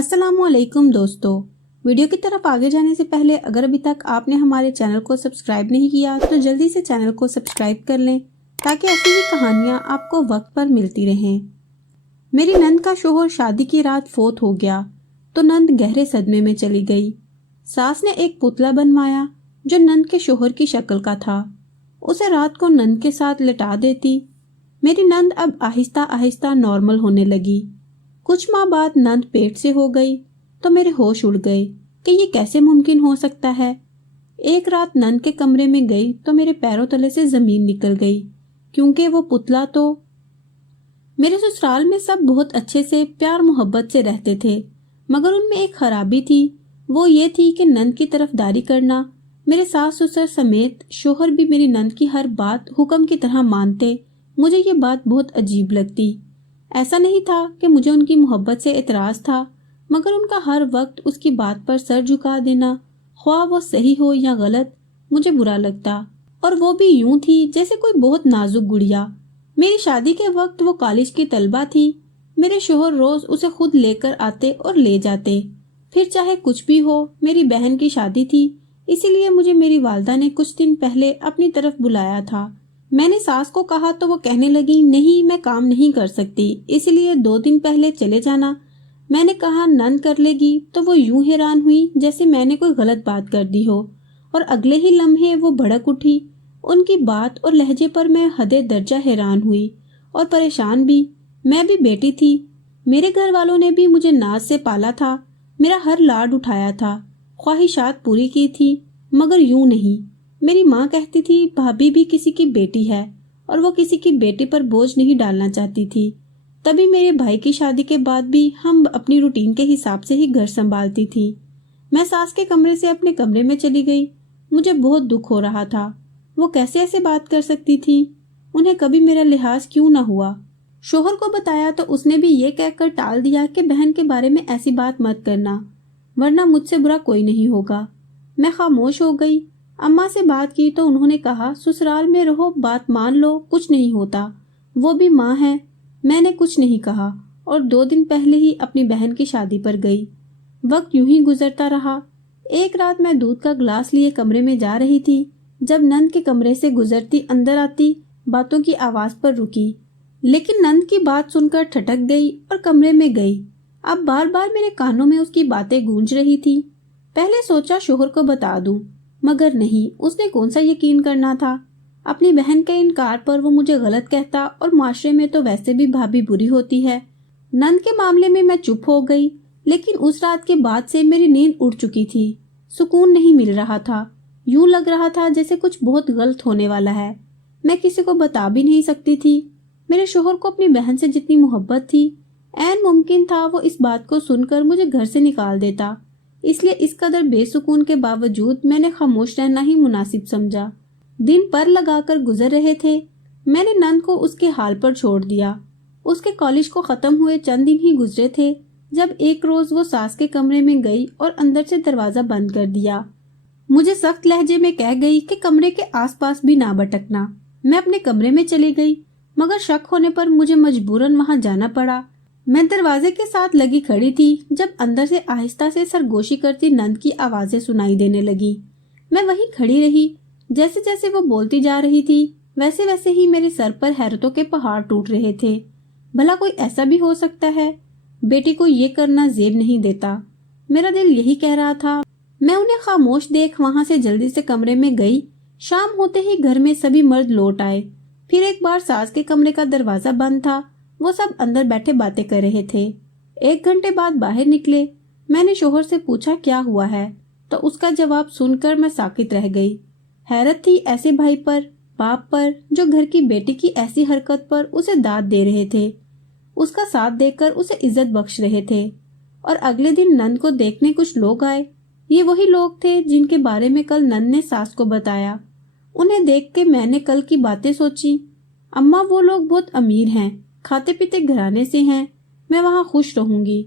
अस्सलाम वालेकुम दोस्तों। वीडियो की तरफ आगे जाने से पहले अगर अभी तक आपने हमारे चैनल को सब्सक्राइब नहीं किया तो जल्दी से चैनल को सब्सक्राइब कर लें ताकि ऐसी ही कहानियाँ आपको वक्त पर मिलती रहें। मेरी नंद का शोहर शादी की रात फोत हो गया तो नंद गहरे सदमे में चली गई। सास ने एक पुतला बनवाया जो नंद के शोहर की शक्ल का था। उसे रात को नंद के साथ लिटा देती। मेरी नंद अब आहिस्ता आहिस्ता नॉर्मल होने लगी। कुछ माह बाद नंद पेट से हो गई तो मेरे होश उड़ गए कि ये कैसे मुमकिन हो सकता है। एक रात नंद के कमरे में गई तो मेरे पैरों तले से जमीन निकल गई, क्योंकि वो पुतला तो मेरे ससुराल में सब बहुत अच्छे से प्यार मोहब्बत से रहते थे, मगर उनमें एक खराबी थी। वो ये थी कि नंद की तरफदारी करना। मेरे सास ससुर समेत शोहर भी मेरी नंद की हर बात हुक्म की तरह मानते। मुझे ये बात बहुत अजीब लगती। ऐसा नहीं था कि मुझे उनकी मोहब्बत से एतराज था, मगर उनका हर वक्त उसकी बात पर सर झुका देना, ख्वाह वो सही हो या गलत, मुझे बुरा लगता। और वो भी यूं थी जैसे कोई बहुत नाजुक गुड़िया। मेरी शादी के वक्त वो कॉलेज की तलबा थी। मेरे शोहर रोज उसे खुद लेकर आते और ले जाते। फिर चाहे कुछ भी हो, मेरी बहन की शादी थी, इसीलिए मुझे मेरी वालदा ने कुछ दिन पहले अपनी तरफ बुलाया था। मैंने सास को कहा तो वो कहने लगी, नहीं मैं काम नहीं कर सकती, इसलिए 2 दिन पहले चले जाना। मैंने कहा नंद कर लेगी, तो वो यूं हैरान हुई जैसे मैंने कोई गलत बात कर दी हो, और अगले ही लम्हे वो भड़क उठी। उनकी बात और लहजे पर मैं हदे दर्जा हैरान हुई और परेशान भी। मैं भी बेटी थी, मेरे घर वालों ने भी मुझे नाज से पाला था, मेरा हर लाड उठाया था, ख्वाहिशात पूरी की थी, मगर यूं नहीं। मेरी माँ कहती थी भाभी भी किसी की बेटी है और वो किसी की बेटी पर बोझ नहीं डालना चाहती थी। तभी मेरे भाई की शादी के बाद भी हम अपनी रूटीन के हिसाब से ही घर संभालती थी। मैं सास के कमरे से अपने कमरे में चली गई। मुझे बहुत दुख हो रहा था। वो कैसे ऐसे बात कर सकती थी? उन्हें कभी मेरा लिहाज क्यों न हुआ? शोहर को बताया तो उसने भी ये कहकर टाल दिया कि बहन के बारे में ऐसी बात मत करना, वरना मुझसे बुरा कोई नहीं होगा। मैं खामोश हो गई। अम्मा से बात की तो उन्होंने कहा ससुराल में रहो, बात मान लो, कुछ नहीं होता, वो भी माँ है। मैंने कुछ नहीं कहा और 2 दिन पहले ही अपनी बहन की शादी पर गई। वक्त यूं ही गुजरता रहा। एक रात मैं दूध का गिलास लिए कमरे में जा रही थी। जब नंद के कमरे से गुजरती अंदर आती, बातों की आवाज पर रुकी, लेकिन नंद की बात सुनकर ठटक गई और कमरे में गई। अब बार बार मेरे कानों में उसकी बातें गूंज रही थी। पहले सोचा शोहर को बता दूं, मगर नहीं, उसने कौन सा यकीन करना था। अपनी बहन के इनकार पर वो मुझे गलत कहता, और माशरे में तो वैसे भी भाभी बुरी होती है। नंद के मामले में मैं चुप हो गई, लेकिन उस रात के बाद से मेरी नींद उड़ चुकी थी। सुकून नहीं मिल रहा था। यूं लग रहा था जैसे कुछ बहुत गलत होने वाला है। मैं किसी को बता भी नहीं सकती थी। मेरे शोहर को अपनी बहन से जितनी मोहब्बत थी, ऐन मुमकिन था वो इस बात को सुनकर मुझे घर से निकाल देता। इसलिए इस कदर बेसुकून के बावजूद मैंने खामोश रहना ही मुनासिब समझा। दिन पर लगाकर गुजर रहे थे। मैंने नंद को उसके हाल पर छोड़ दिया। उसके कॉलेज को खत्म हुए चंद दिन ही गुजरे थे जब एक रोज वो सास के कमरे में गई और अंदर से दरवाजा बंद कर दिया। मुझे सख्त लहजे में कह गई कि कमरे के आसपास भी ना भटकना। मैं अपने कमरे में चली गई, मगर शक होने पर मुझे मजबूरन वहां जाना पड़ा। मैं दरवाजे के साथ लगी खड़ी थी जब अंदर से आहिस्ता से सरगोशी करती नंद की आवाजें सुनाई देने लगी। मैं वहीं खड़ी रही। जैसे जैसे वो बोलती जा रही थी, वैसे वैसे ही मेरे सर पर हैरतों के पहाड़ टूट रहे थे। भला कोई ऐसा भी हो सकता है? बेटी को ये करना जेब नहीं देता, मेरा दिल यही कह रहा था। मैं उन्हें खामोश देख वहां से जल्दी से कमरे में गई। शाम होते ही घर में सभी मर्द लौट आए। फिर एक बार सास के कमरे का दरवाजा बंद था। वो सब अंदर बैठे बातें कर रहे थे। 1 घंटे बाद बाहर निकले। मैंने शोहर से पूछा क्या हुआ है, तो उसका जवाब सुनकर मैं साकित रह गई। हैरत थी ऐसे भाई पर, बाप पर, जो घर की बेटी की ऐसी हरकत पर उसे दाद दे रहे थे, उसका साथ देकर उसे इज्जत बख्श रहे थे। और अगले दिन नंद को देखने कुछ लोग आए। ये वही लोग थे जिनके बारे में कल नंद ने सास को बताया। उन्हें देख के मैंने कल की बातें सोची। अम्मा, वो लोग बहुत अमीर हैं, खाते पीते घराने से हैं, मैं वहां खुश रहूंगी।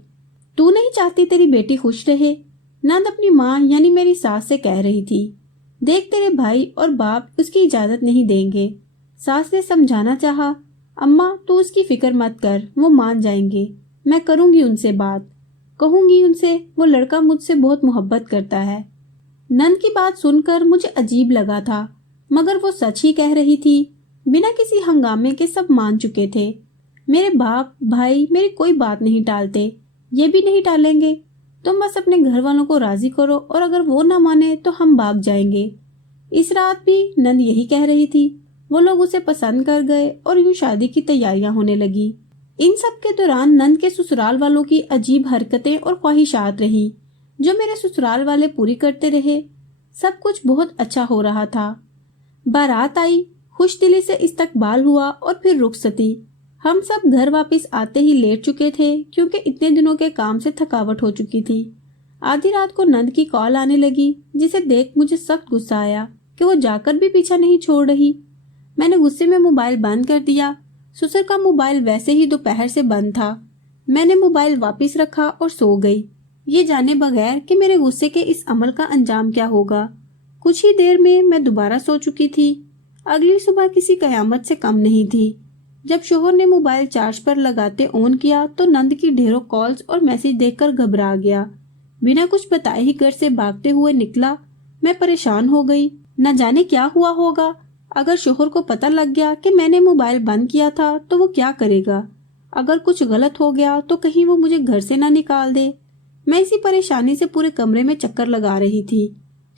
तू नहीं चाहती तेरी बेटी खुश रहे? नंद अपनी माँ यानी मेरी सास से कह रही थी। देख, तेरे भाई और बाप उसकी इजाजत नहीं देंगे। सास ने समझाना चाहा। अम्मा, तू उसकी फिक्र मत कर, वो मान जाएंगे, मैं करूंगी उनसे बात। कहूंगी उनसे वो लड़का मुझसे बहुत मोहब्बत करता है। नंद की बात सुनकर मुझे अजीब लगा था, मगर वो सच ही कह रही थी। बिना किसी हंगामे के सब मान चुके थे। मेरे बाप भाई मेरी कोई बात नहीं टालते, ये भी नहीं टालेंगे। तुम बस अपने घर वालों को राजी करो और अगर वो ना माने तो हम भाग जाएंगे। इस रात भी नंद यही कह रही थी। वो लोग उसे पसंद कर गए और यूं शादी की तैयारियां होने लगी। इन सब के दौरान नंद के ससुराल वालों की अजीब हरकतें और ख्वाहिशात रही, जो मेरे ससुराल वाले पूरी करते रहे। सब कुछ बहुत अच्छा हो रहा था। बारात आई, खुश दिली से इस्तकबाल हुआ और फिर रुखसती। हम सब घर वापस आते ही लेट चुके थे, क्योंकि इतने दिनों के काम से थकावट हो चुकी थी। आधी रात को नंद की कॉल आने लगी, जिसे देख मुझे सख्त गुस्सा आया कि वो जाकर भी पीछा नहीं छोड़ रही। मैंने गुस्से में मोबाइल बंद कर दिया। ससुर का मोबाइल वैसे ही दोपहर से बंद था। मैंने मोबाइल वापस रखा और सो गई, ये जाने बगैर कि मेरे गुस्से के इस अमल का अंजाम क्या होगा। कुछ ही देर में मैं दोबारा सो चुकी थी। अगली सुबह किसी कयामत से कम नहीं थी। जब शोहर ने मोबाइल चार्ज पर लगाते ऑन किया तो नंद की ढेरों कॉल्स और मैसेज देखकर घबरा गया। बिना कुछ बताए ही घर से भागते हुए निकला। मैं परेशान हो गई, न जाने क्या हुआ होगा। अगर शोहर को पता लग गया कि मैंने मोबाइल बंद किया था तो वो क्या करेगा। अगर कुछ गलत हो गया तो कहीं वो मुझे घर से ना निकाल दे। मैं इसी परेशानी से पूरे कमरे में चक्कर लगा रही थी।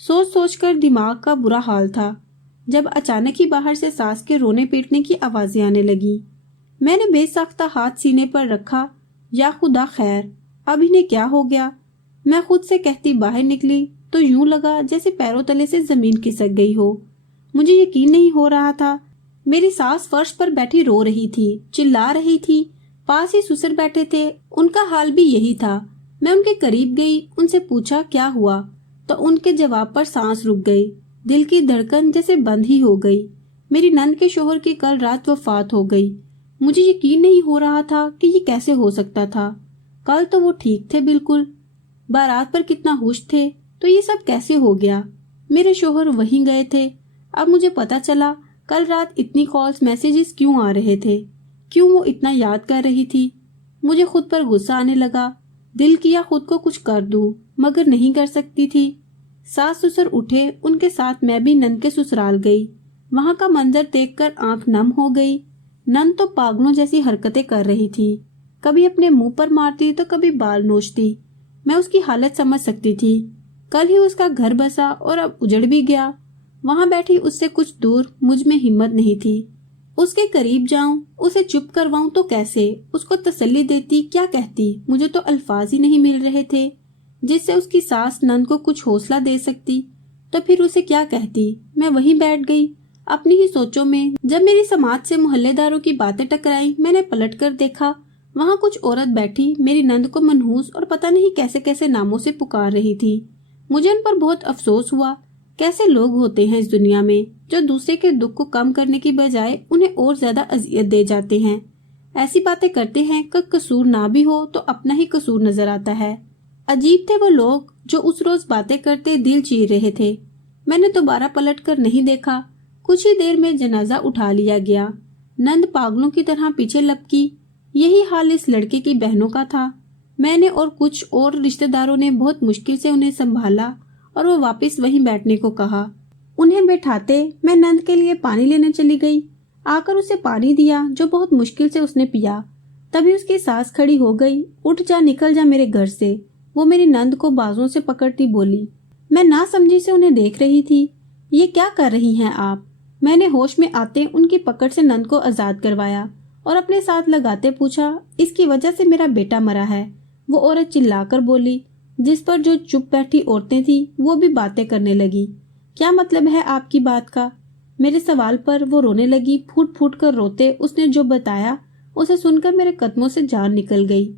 सोच सोचकर दिमाग का बुरा हाल था, जब अचानक ही बाहर से सास के रोने पीटने की आवाजें आने लगी। मैंने बेसाख्ता हाथ सीने पर रखा। या खुदा खैर, अब इन्हें क्या हो गया। मैं खुद से कहती बाहर निकली तो यूं लगा जैसे पैरों तले से जमीन खिसक गई हो। मुझे यकीन नहीं हो रहा था। मेरी सास फर्श पर बैठी रो रही थी, चिल्ला रही थी। पास ही ससुर बैठे थे, उनका हाल भी यही था। मैं उनके करीब गई, उनसे पूछा क्या हुआ, तो उनके जवाब पर सांस रुक गई। दिल की धड़कन जैसे बंद ही हो गई। मेरी नंद के शोहर की कल रात वफात हो गई। मुझे यकीन नहीं हो रहा था कि ये कैसे हो सकता था। कल तो वो ठीक थे बिल्कुल, बारात पर कितना खुश थे, तो ये सब कैसे हो गया। मेरे शोहर वहीं गए थे। अब मुझे पता चला कल रात इतनी कॉल्स मैसेजेस क्यों आ रहे थे, क्यों वो इतना याद कर रही थी। मुझे खुद पर गुस्सा आने लगा। दिल किया खुद को कुछ कर दूं, मगर नहीं कर सकती थी। सास ससुर उठे, उनके साथ मैं भी नंद के ससुराल गई। वहां का मंजर देखकर आंख नम हो गई। नंद तो पागलों जैसी हरकतें कर रही थी, कभी अपने मुंह पर मारती तो कभी बाल नोचती। मैं उसकी हालत समझ सकती थी। कल ही उसका घर बसा और अब उजड़ भी गया। वहां बैठी उससे कुछ दूर मुझ में हिम्मत नहीं थी। उसके करीब जाऊं, उसे चुप करवाऊं तो कैसे, उसको तसल्ली देती, क्या कहती। मुझे तो अल्फाज ही नहीं मिल रहे थे जिससे उसकी सास नंद को कुछ हौसला दे सकती। तो फिर उसे क्या कहती। मैं वहीं बैठ गई अपनी ही सोचों में। जब मेरी समाज से मोहल्लेदारों की बातें टकराई, मैंने पलट कर देखा। वहां कुछ औरत बैठी मेरी नंद को मनहूस और पता नहीं कैसे कैसे नामों से पुकार रही थी। मुझे उन पर बहुत अफसोस हुआ। कैसे लोग होते हैं इस दुनिया में, जो दूसरे के दुख को कम करने की बजाय उन्हें और ज्यादा अजियत दे जाते हैं। ऐसी बातें करते हैं कि कसूर ना भी हो तो अपना ही कसूर नजर आता है। अजीब थे वो लोग जो उस रोज बातें करते दिल चीर रहे थे। मैंने दोबारा पलट कर नहीं देखा। कुछ ही देर में जनाजा उठा लिया गया। नंद पागलों की तरह पीछे लपकी। यही हाल इस लड़के की बहनों का था। मैंने और कुछ और रिश्तेदारों ने बहुत मुश्किल से उन्हें संभाला और वो वापस वहीं बैठने को कहा। उन्हें बैठाते मैं नंद के लिए पानी लेने चली गई। आकर उसे पानी दिया, जो बहुत मुश्किल से उसने पिया। तभी उसकी सास खड़ी हो गई। उठ जा, निकल जा मेरे घर से। वो मेरी नंद को बाजों से पकड़ती बोली। मैं ना समझी से उन्हें देख रही थी। ये क्या कर रही हैं आप। मैंने होश में आते उनकी पकड़ से नंद को आजाद करवाया और अपने साथ लगाते पूछा, इसकी वजह से मेरा बेटा मरा है। वो औरत चिल्लाकर बोली, जिस पर जो चुप बैठी औरतें थी वो भी बातें करने लगी। क्या मतलब है आपकी बात का। मेरे सवाल पर वो रोने लगी। फूट फूट कर रोते उसने जो बताया उसे सुनकर मेरे कदमों से जान निकल गई।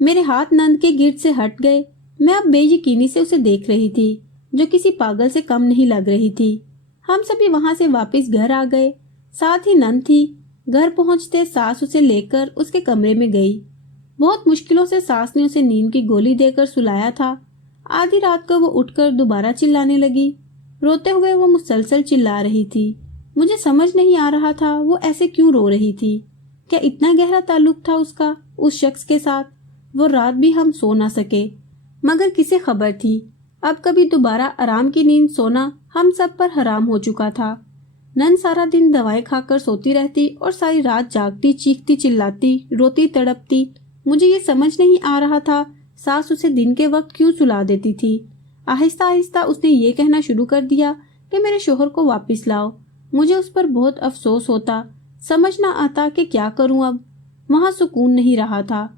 मेरे हाथ नंद के गिर्द से हट गए। मैं अब बेयकीनी से उसे देख रही थी, जो किसी पागल से कम नहीं लग रही थी। हम सभी वहां से वापस घर आ गए, साथ ही नंद थी। घर पहुंचते सास उसे लेकर उसके कमरे में गई। बहुत मुश्किलों से सास ने उसे नींद की गोली देकर सुलाया था। आधी रात को वो उठकर दोबारा चिल्लाने लगी। रोते हुए वो मुसलसल चिल्ला रही थी। मुझे समझ नहीं आ रहा था वो ऐसे क्यों रो रही थी। क्या इतना गहरा ताल्लुक था उसका उस शख्स के साथ। वो रात भी हम सो ना सके, मगर किसे खबर थी अब कभी दोबारा आराम की नींद सोना हम सब पर हराम हो चुका था। नन सारा दिन दवाएं खाकर सोती रहती और सारी रात जागती, चीखती चिल्लाती, रोती तड़पती। मुझे ये समझ नहीं आ रहा था सास उसे दिन के वक्त क्यों सुला देती थी। आहिस्ता आहिस्ता उसने ये कहना शुरू कर दिया कि मेरे शोहर को वापस लाओ। मुझे उस पर बहुत अफसोस होता, समझ ना आता कि क्या करूं अब। वहां सुकून नहीं रहा था।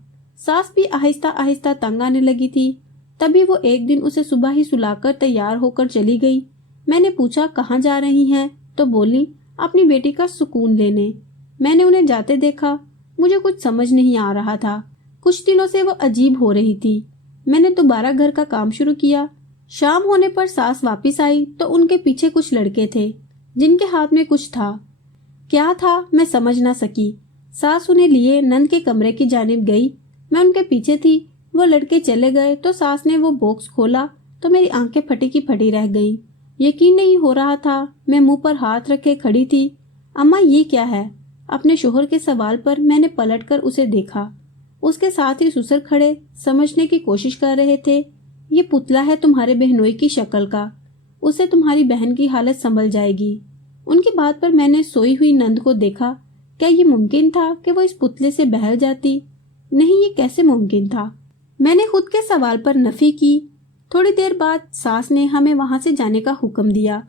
सास भी आहिस्ता आहिस्ता तंग आने लगी थी। तभी वो एक दिन उसे सुबह ही सुलाकर तैयार होकर चली गई। मैंने पूछा कहाँ जा रही हैं, तो बोली अपनी बेटी का सुकून लेने। मैंने उन्हें जाते देखा। मुझे कुछ समझ नहीं आ रहा था। कुछ दिनों से वो अजीब हो रही थी। मैंने दोबारा घर का काम शुरू किया। शाम होने पर सास वापस आई तो उनके पीछे कुछ लड़के थे जिनके हाथ में कुछ था। क्या था मैं समझ ना सकी। सास उन्हें लिए नंद के कमरे की जानिब गई। मैं उनके पीछे थी। वो लड़के चले गए तो सास ने वो बॉक्स खोला तो मेरी आंखें फटी की फटी रह गईं। यकीन नहीं हो रहा था। मैं मुंह पर हाथ रखे खड़ी थी। अम्मा ये क्या है? अपने शोहर के सवाल पर मैंने पलटकर उसे देखा। उसके साथ ही ससुर खड़े समझने की कोशिश कर रहे थे। ये पुतला है तुम्हारे बहनोई की शक्ल का, उसे तुम्हारी बहन की हालत संभल जाएगी। उनकी बात पर मैंने सोई हुई नंद को देखा। क्या ये मुमकिन था कि वो इस पुतले से बहल जाती? नहीं, ये कैसे मुमकिन था? मैंने खुद के सवाल पर नफी की। थोड़ी देर बाद सास ने हमें वहां से जाने का हुक्म दिया।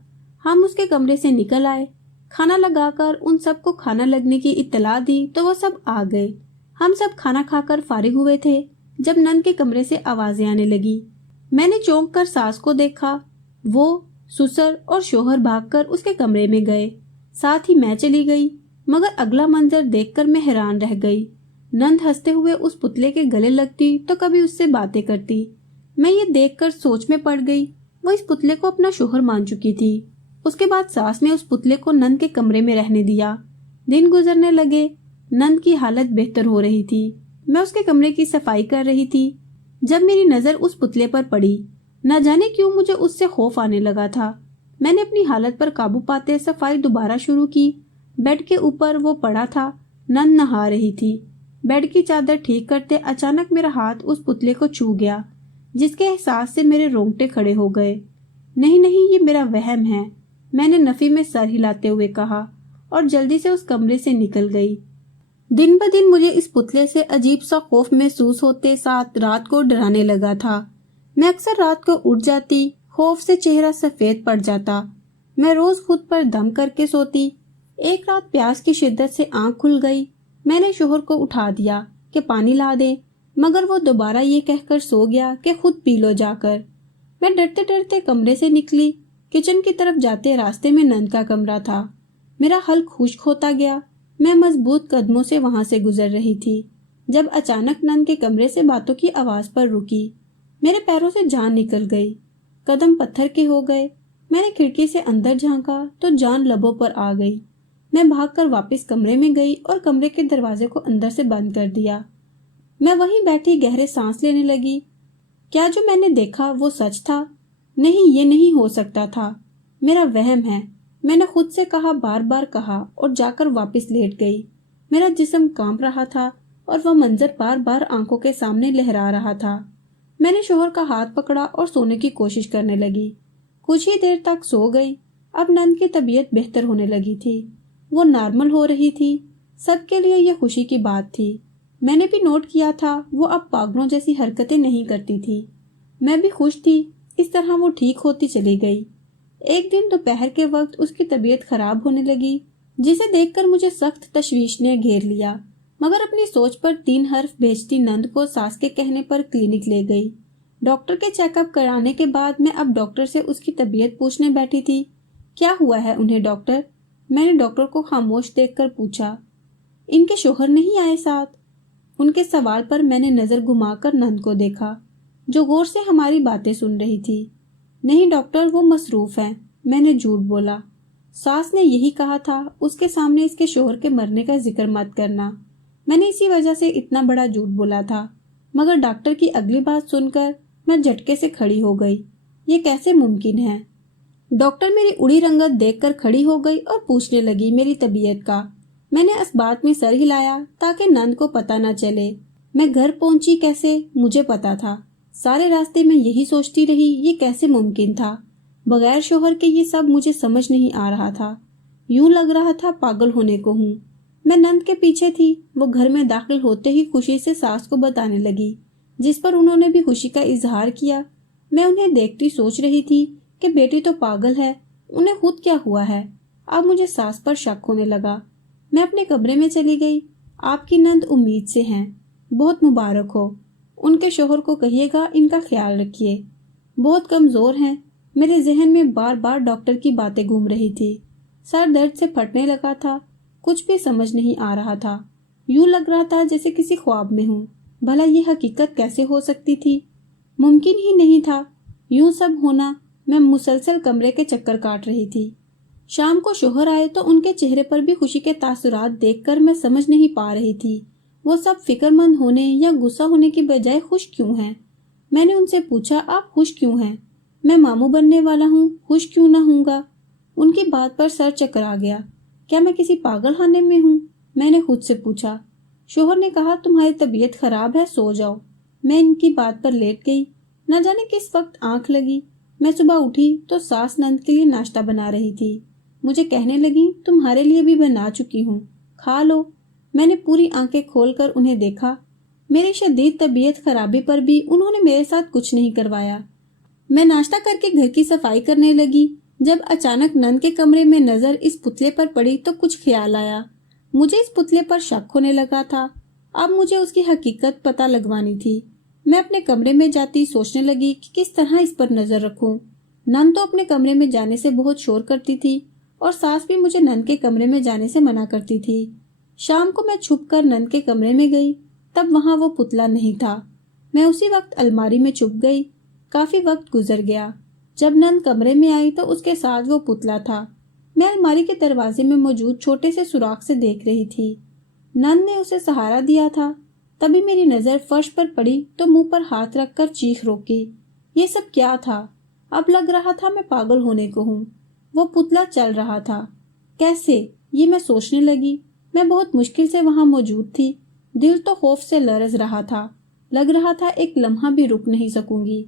हम उसके कमरे से निकल आए। खाना लगाकर उन सबको खाना लगने की इत्तला दी तो वो सब आ गए। हम सब खाना खाकर फारिग हुए थे जब नंद के कमरे से आवाजें आने लगी। मैंने चौंक कर सास को देखा। वो, ससुर और शोहर भागकर उसके कमरे में गए। साथ ही मैं चली गई। मगर अगला मंजर देखकर मैं हैरान रह गई। नंद हंसते हुए उस पुतले के गले लगती तो कभी उससे बातें करती। मैं ये देखकर सोच में पड़ गई। वो इस पुतले को अपना शोहर मान चुकी थी। उसके बाद सास ने उस पुतले को नंद के कमरे में रहने दिया। दिन गुजरने लगे। नंद की हालत बेहतर हो रही थी। मैं उसके कमरे की सफाई कर रही थी जब मेरी नजर उस पुतले पर पड़ी। न जाने क्यों मुझे उससे खौफ आने लगा था। मैंने अपनी हालत पर काबू पाते सफाई दोबारा शुरू की। बेड के ऊपर वो पड़ा था। नंद नहा रही थी। बेड की चादर ठीक करते अचानक मेरा हाथ उस पुतले को छू गया, जिसके एहसास से मेरे रोंगटे खड़े हो गए। नहीं नहीं, ये मेरा वहम है, मैंने नफी में सर हिलाते हुए कहा और जल्दी से उस कमरे से निकल गई। दिन ब दिन मुझे इस पुतले से अजीब सा खौफ महसूस होते साथ रात को डराने लगा था। मैं अक्सर रात को उठ जाती, खौफ से चेहरा सफेद पड़ जाता। मैं रोज खुद पर दम करके सोती। एक रात प्यास की शिद्दत से आंख खुल गई। मैंने शोहर को उठा दिया कि पानी ला दे, मगर वो दोबारा ये कहकर सो गया कि खुद पी लो जाकर। मैं डरते डरते कमरे से निकली। किचन की तरफ जाते रास्ते में नंद का कमरा था। मेरा हल्क खुश्क होता गया। मैं मजबूत कदमों से वहां से गुजर रही थी जब अचानक नंद के कमरे से बातों की आवाज पर रुकी। मेरे पैरों से जान निकल गई। कदम पत्थर के हो गए। मैंने खिड़की से अंदर झांका तो जान लबों पर आ गई। मैं भागकर वापस कमरे में गई और कमरे के दरवाजे को अंदर से बंद कर दिया। मैं वहीं बैठी गहरे सांस लेने लगी। क्या जो मैंने देखा वो सच था? नहीं, ये नहीं हो सकता था। मेरा वहम है, मैंने खुद से कहा, बार बार कहा और जाकर वापस लेट गई। मेरा जिस्म कांप रहा था और वह मंजर बार बार आंखों के सामने लहरा रहा था। मैंने शोहर का हाथ पकड़ा और सोने की कोशिश करने लगी। कुछ ही देर तक सो गई। अब नंद की तबीयत बेहतर होने लगी थी। वो नॉर्मल हो रही थी। सबके लिए यह खुशी की बात थी। मैंने भी नोट किया था वो अब पागलों जैसी हरकतें नहीं करती थी। मैं भी खुश थी। इस तरह वो ठीक होती चली गई। एक दिन दोपहर के वक्त उसकी तबीयत खराब होने लगी, जिसे देखकर मुझे सख्त तशवीश ने घेर लिया। मगर अपनी सोच पर 3 हर्फ भेजती नंद को सास के कहने पर क्लिनिक ले गई। डॉक्टर के चेकअप कराने के बाद मैं अब डॉक्टर से उसकी तबीयत पूछने बैठी थी। क्या हुआ है उन्हें डॉक्टर? मैंने डॉक्टर को खामोश देखकर पूछा। इनके शोहर नहीं आए साथ? उनके सवाल पर मैंने नजर घुमाकर नंद को देखा, जो गौर से हमारी बातें सुन रही थी। नहीं डॉक्टर, वो मसरूफ हैं, मैंने झूठ बोला। सास ने यही कहा था उसके सामने इसके शोहर के मरने का जिक्र मत करना। मैंने इसी वजह से इतना बड़ा झूठ बोला था। मगर डॉक्टर की अगली बात सुनकर मैं झटके से खड़ी हो गई। ये कैसे मुमकिन है? डॉक्टर मेरी उड़ी रंगत देखकर खड़ी हो गई और पूछने लगी मेरी तबीयत का। मैंने इस बात में सर हिलाया ताकि नंद को पता न चले। मैं घर पहुंची कैसे मुझे पता था। सारे रास्ते मैं यही सोचती रही, ये कैसे मुमकिन था। बगैर शोहर के ये सब मुझे समझ नहीं आ रहा था। यूं लग रहा था पागल होने को हूँ। मैं नंद के पीछे थी। वो घर में दाखिल होते ही खुशी से सास को बताने लगी, जिस पर उन्होंने भी खुशी का इजहार किया। मैं उन्हें देखती सोच रही थी कि बेटी तो पागल है, उन्हें खुद क्या हुआ है। अब मुझे सास पर शक होने लगा। मैं अपने कमरे में चली गई। आपकी नंद उम्मीद से हैं, बहुत मुबारक हो। उनके शोहर को कहिएगा इनका ख्याल रखिए, बहुत कमजोर हैं। मेरे जहन में बार बार डॉक्टर की बातें घूम रही थी। सर दर्द से फटने लगा था। कुछ भी समझ नहीं आ रहा था। यूं लग रहा था जैसे किसी ख्वाब में हूँ। भला ये हकीकत कैसे हो सकती थी? मुमकिन ही नहीं था यूं सब होना। मैं मुसलसल कमरे के चक्कर काट रही थी। शाम को शोहर आए तो उनके चेहरे पर भी खुशी के तासुरात देखकर मैं समझ नहीं पा रही थी वो सब फिक्रमंद होने या गुस्सा होने की बजाय खुश क्यों हैं। मैंने उनसे पूछा, आप खुश क्यों हैं? मैं मामू बनने वाला हूँ, खुश क्यों ना होऊंगा? उनकी बात पर सर चकरा गया। क्या मैं किसी पागल खाने में हूँ? मैंने खुद से पूछा। शोहर ने कहा, तुम्हारी तबीयत खराब है, सो जाओ। मैं इनकी बात पर लेट गई। न जाने किस वक्त आंख लगी। मैं सुबह उठी तो सास नंद के लिए नाश्ता बना रही थी। मुझे कहने लगी, तुम्हारे लिए भी बना चुकी हूँ, खा लो। मैंने पूरी आंखें खोलकर उन्हें देखा। मेरी शदीद तबीयत खराबी पर भी उन्होंने मेरे साथ कुछ नहीं करवाया। मैं नाश्ता करके घर की सफाई करने लगी। जब अचानक नंद के कमरे में नजर इस पुतले पर पड़ी तो कुछ ख्याल आया। मुझे इस पुतले पर शक होने लगा था। अब मुझे उसकी हकीकत पता लगवानी थी। मैं अपने कमरे में जाती सोचने लगी कि किस तरह इस पर नजर रखूं। नंद तो अपने कमरे में जाने से बहुत शोर करती थी और सास भी मुझे नंद के कमरे में जाने से मना करती थी। शाम को मैं छुपकर नंद के कमरे में गई, तब वहां वो पुतला नहीं था। मैं उसी वक्त अलमारी में छुप गई। काफी वक्त गुजर गया। जब नंद कमरे में आई तो उसके साथ वो पुतला था। मैं अलमारी के दरवाजे में मौजूद छोटे से सुराख से देख रही थी। नंद ने उसे सहारा दिया था। तभी मेरी नजर फर्श पर पड़ी तो मुंह पर हाथ रखकर चीख रोकी। ये सब क्या था? अब लग रहा था मैं पागल होने को हूँ। वो पुतला चल रहा था। कैसे? ये मैं सोचने लगी। मैं बहुत मुश्किल से वहां मौजूद थी। दिल तो खौफ से लरज रहा था। लग रहा था एक लम्हा भी रुक नहीं सकूंगी,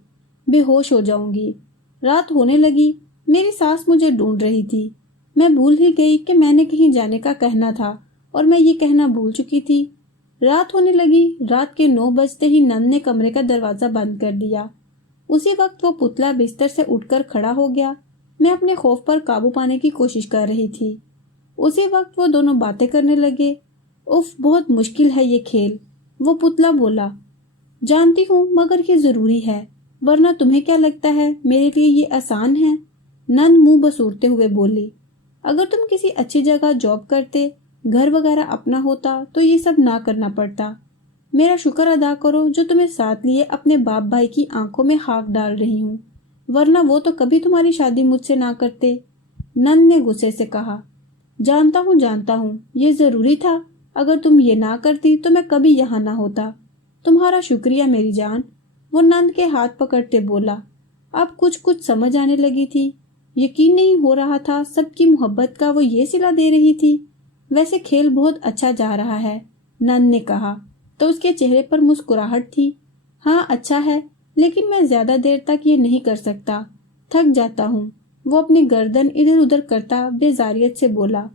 बेहोश हो जाऊंगी। रात होने लगी। मेरी सास मुझे ढूंढ रही थी। मैं भूल ही गई कि मैंने कहीं जाने का कहना था और मैं ये कहना भूल चुकी थी। रात होने लगी। रात के 9 बजते ही नंद ने कमरे का दरवाजा बंद कर दिया। उसी वक्त वो पुतला बिस्तर से उठकर खड़ा हो गया। मैं अपने खौफ पर काबू पाने की कोशिश कर रही थी। उसी वक्त वो दोनों बातें करने लगे। उफ, बहुत मुश्किल है ये खेल। वो पुतला बोला, जानती हूँ मगर ये जरूरी है, वरना तुम्हें क्या लगता है मेरे लिए ये आसान है? नंद मुंह बसूरते हुए बोली, अगर तुम किसी अच्छी जगह जॉब करते, घर वगैरह अपना होता तो ये सब ना करना पड़ता। मेरा शुक्र अदा करो जो तुम्हें साथ लिए अपने बाप भाई की आंखों में खाक डाल रही हूँ, वरना वो तो कभी तुम्हारी शादी मुझसे ना करते। नंद ने गुस्से से कहा, जानता हूँ ये जरूरी था। अगर तुम ये ना करती तो मैं कभी यहाँ ना होता। तुम्हारा शुक्रिया मेरी जान। वो नंद के हाथ पकड़ते बोला। अब कुछ समझ आने लगी थी। यकीन नहीं हो रहा था सबकी मोहब्बत का वो ये सिला दे रही थी। वैसे खेल बहुत अच्छा जा रहा है, नंद ने कहा तो उसके चेहरे पर मुस्कुराहट थी। हाँ अच्छा है, लेकिन मैं ज्यादा देर तक ये नहीं कर सकता, थक जाता हूँ। वो अपनी गर्दन इधर उधर करता बेजारियत से बोला,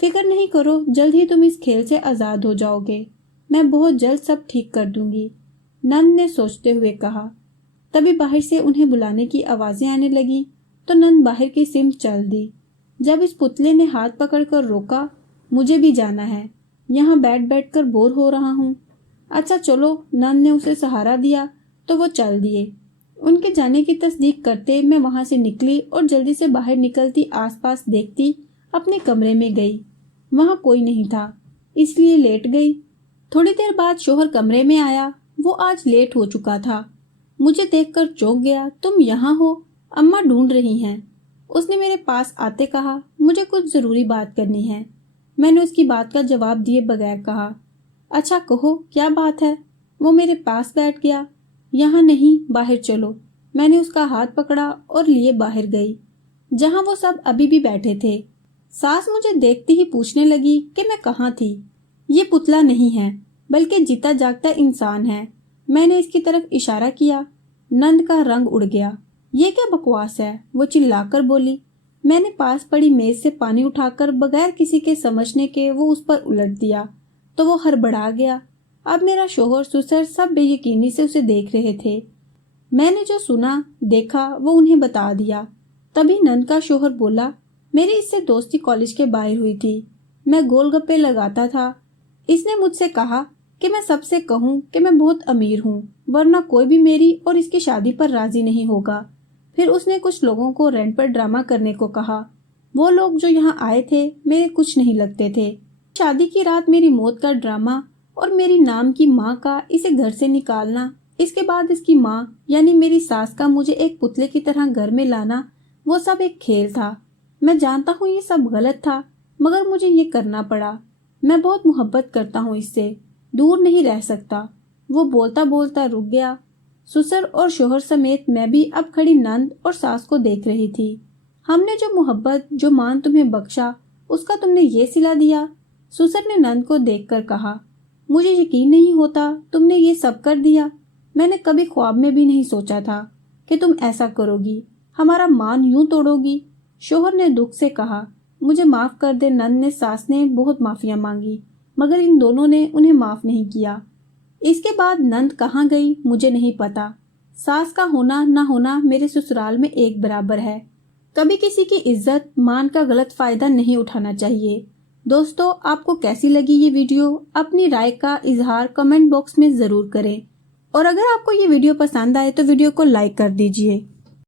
फिक्र नहीं करो, जल्द ही तुम इस खेल से आजाद हो जाओगे। मैं बहुत जल्द सब ठीक कर दूंगी, नंद ने सोचते हुए कहा। तभी बाहर से उन्हें बुलाने की आवाजें आने लगी तो नंद बाहर की सिमत चल दी। जब इस पुतले ने हाथ पकड़कर रोका, मुझे भी जाना है, यहाँ बैठ बैठ कर बोर हो रहा हूँ। अच्छा चलो, नंद ने उसे सहारा दिया तो वो चल दिए। उनके जाने की तस्दीक करते मैं वहां से निकली और जल्दी से बाहर निकलती आसपास देखती अपने कमरे में गई। वहां कोई नहीं था, इसलिए लेट गई। थोड़ी देर बाद शोहर कमरे में आया। वो आज लेट हो चुका था। मुझे देखकर चौंक गया। तुम यहाँ हो? अम्मा ढूंढ रही हैं। उसने मेरे पास आते कहा, मुझे कुछ जरूरी बात करनी है। मैंने उसकी बात का जवाब दिए बगैर कहा, अच्छा कहो क्या बात है? वो मेरे पास बैठ गया। यहाँ नहीं, बाहर चलो। मैंने उसका हाथ पकड़ा और लिए बाहर गई, जहाँ वो सब अभी भी बैठे थे। सास मुझे देखते ही पूछने लगी कि मैं कहाँ थी। ये पुतला नहीं है, बल्कि जीता जागता इंसान है। मैंने इसकी तरफ इशारा किया। नंद का रंग उड़ गया। ये क्या बकवास है, वो चिल्लाकर बोली। मैंने पास पड़ी मेज से पानी उठाकर बगैर किसी के समझने के वो उस पर उलट दिया तो वो हड़बड़ा गया। अब मेरा शोहर ससुर सब बेयकीनी से उसे देख रहे थे। मैंने जो सुना देखा वो उन्हें बता दिया। तभी नंद का शोहर बोला, मेरी इससे दोस्ती कॉलेज के बाहर हुई थी। मैं गोलगप्पे लगाता था। इसने मुझसे कहा कि मैं सबसे कहूँ कि मैं बहुत अमीर हूँ, वरना कोई भी मेरी और इसकी शादी पर राजी नहीं होगा। फिर उसने कुछ लोगों को रेंट पर ड्रामा करने को कहा। वो लोग जो यहाँ आए थे मेरे कुछ नहीं लगते थे। शादी की रात मेरी मौत का ड्रामा और मेरी नाम की माँ का इसे घर से निकालना, इसके बाद इसकी माँ यानी मेरी सास का मुझे एक पुतले की तरह घर में लाना, वो सब एक खेल था। मैं जानता हूँ ये सब गलत था, मगर मुझे ये करना पड़ा। मैं बहुत मोहब्बत करता हूँ इससे, दूर नहीं रह सकता। वो बोलता बोलता रुक गया। ससुर और शोहर समेत मैं भी अब खड़ी नंद और सास को देख रही थी। हमने जो मोहब्बत जो मान तुम्हें बख्शा, उसका तुमने ये सिला दिया। ससुर ने नंद को देखकर कहा, मुझे यकीन नहीं होता तुमने ये सब कर दिया। मैंने कभी ख्वाब में भी नहीं सोचा था कि तुम ऐसा करोगी, हमारा मान यूं तोड़ोगी। शोहर ने दुख से कहा, मुझे माफ कर दे। नंद ने सास ने बहुत माफिया मांगी, मगर इन दोनों ने उन्हें माफ नहीं किया। इसके बाद नंद कहाँ गई मुझे नहीं पता। सास का होना ना होना मेरे ससुराल में एक बराबर है। कभी किसी की इज्जत मान का गलत फायदा नहीं उठाना चाहिए। दोस्तों, आपको कैसी लगी ये वीडियो? अपनी राय का इजहार कमेंट बॉक्स में जरूर करें और अगर आपको ये वीडियो पसंद आए तो वीडियो को लाइक कर दीजिए।